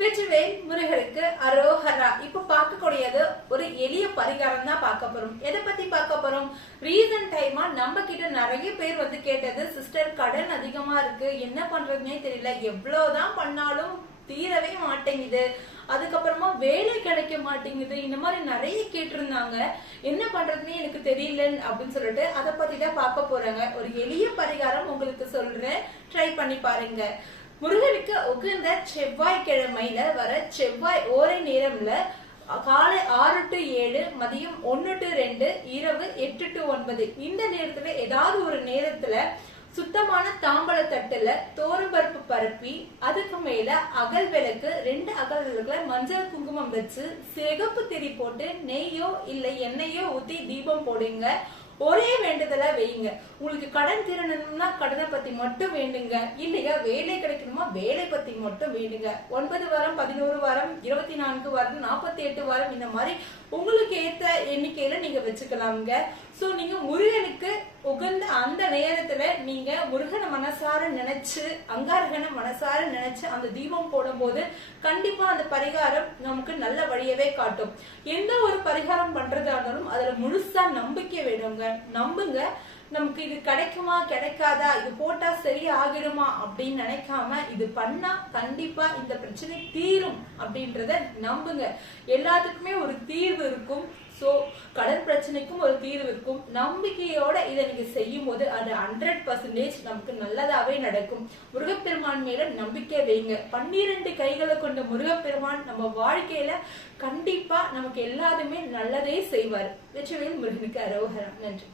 வெற்றிவேல் முருகருக்கு அரோஹரா. இப்ப பார்க்கக்கூடியது ஒரு எளிய பரிகாரம் தான் பார்க்க போறோம். எதை பத்தி பார்க்க போறோம்? ரீசன்ட் டைமா நம்ம கிட்ட நிறைய பேர் கேட்டது, சிஸ்டர் கடன் அதிகமா இருக்கு, என்ன பண்றதுன்னே தெரியல, எவ்வளவுதான் பண்ணாலும் தீரவே மாட்டேங்குது, அதுக்கப்புறமா வேலை கிடைக்க மாட்டேங்குது, இந்த மாதிரி நிறைய கேட்டிருந்தாங்க. என்ன பண்றதுன்னே எனக்கு தெரியல அப்படின்னு சொல்லிட்டு அதை பத்தி தான் பார்க்க போறாங்க. ஒரு எளிய பரிகாரம் உங்களுக்கு சொல்றேன், ட்ரை பண்ணி பாருங்க. முருகனுக்கு உகந்த செவ்வாய்க்கிழமையில வர செவ்வாய் ஓரை நேரம்ல காலை 6 to 7, மதியம் 1 to 2, இரவு 8 to 9 இந்த நேரத்துல ஏதாவது ஒரு நேரத்துல சுத்தமான தாம்பழ தட்டுல தோரம்பருப்பு பரப்பி அதுக்கு மேல அகல் விளக்கு 2 அகல் விளக்குல மஞ்சள் குங்குமம் வச்சு சிகப்பு திரி போட்டு நெய்யோ இல்ல எண்ணெயோ ஊத்தி தீபம் போடுங்க. ஒரே வேண்டுதலா வைங்க. உங்களுக்கு கடன் தீரணும்னா கடனை பத்தி மட்டும் வேண்டுங்க, இல்லையா வேலை கிடைக்கணுமா வேலை பத்தி மட்டும் வேண்டுங்க. 9 வாரம், 11 வாரம், 24 வாரம், 48 வாரம், இந்த மாதிரி உங்களுக்கு ஏத்த எண்ணிக்கையில நீங்க வச்சுக்கலாம்ங்க. சோ நீங்க முருகனுக்கு உகந்த அந்த நேரத்துல நீங்க முருகனை மனசார நினைச்சு, அங்காரகனை மனசார நினைச்சு அந்த தீபம் போடும் போது கண்டிப்பா அந்த பரிகாரம் நமக்கு நல்ல வழியவே காட்டும். எந்த ஒரு பரிகாரம் பண்றதா இருந்தாலும் அதுல முழுசா நம்பிக்கை வேணுங்க. நம்புங்க, நமக்கு இது கிடைக்குமா கிடைக்காதா, இது போட்டா சரி ஆகிடுமா அப்படின்னு நினைக்காம இது பண்ணா கண்டிப்பா இந்த பிரச்சனை தீரும் அப்படின்றத நம்புங்க. எல்லாத்துக்குமே ஒரு தீர்வு இருக்கும். சோ கடன் பிரச்சனைக்கும் ஒரு தீர்வு இருக்கும். நம்பிக்கையோட இதை நீங்க செய்யும் போது அது 100% நமக்கு நல்லதாவே நடக்கும். முருகப்பெருமான் மேல நம்பிக்கை வைங்க. 12 கைகளை கொண்ட முருகப்பெருமான் நம்ம வாழ்க்கையில கண்டிப்பா நமக்கு எல்லாருமே நல்லதே செய்வார். வெற்றிவேல் முருகனுக்கு அரோகரா. நன்றி.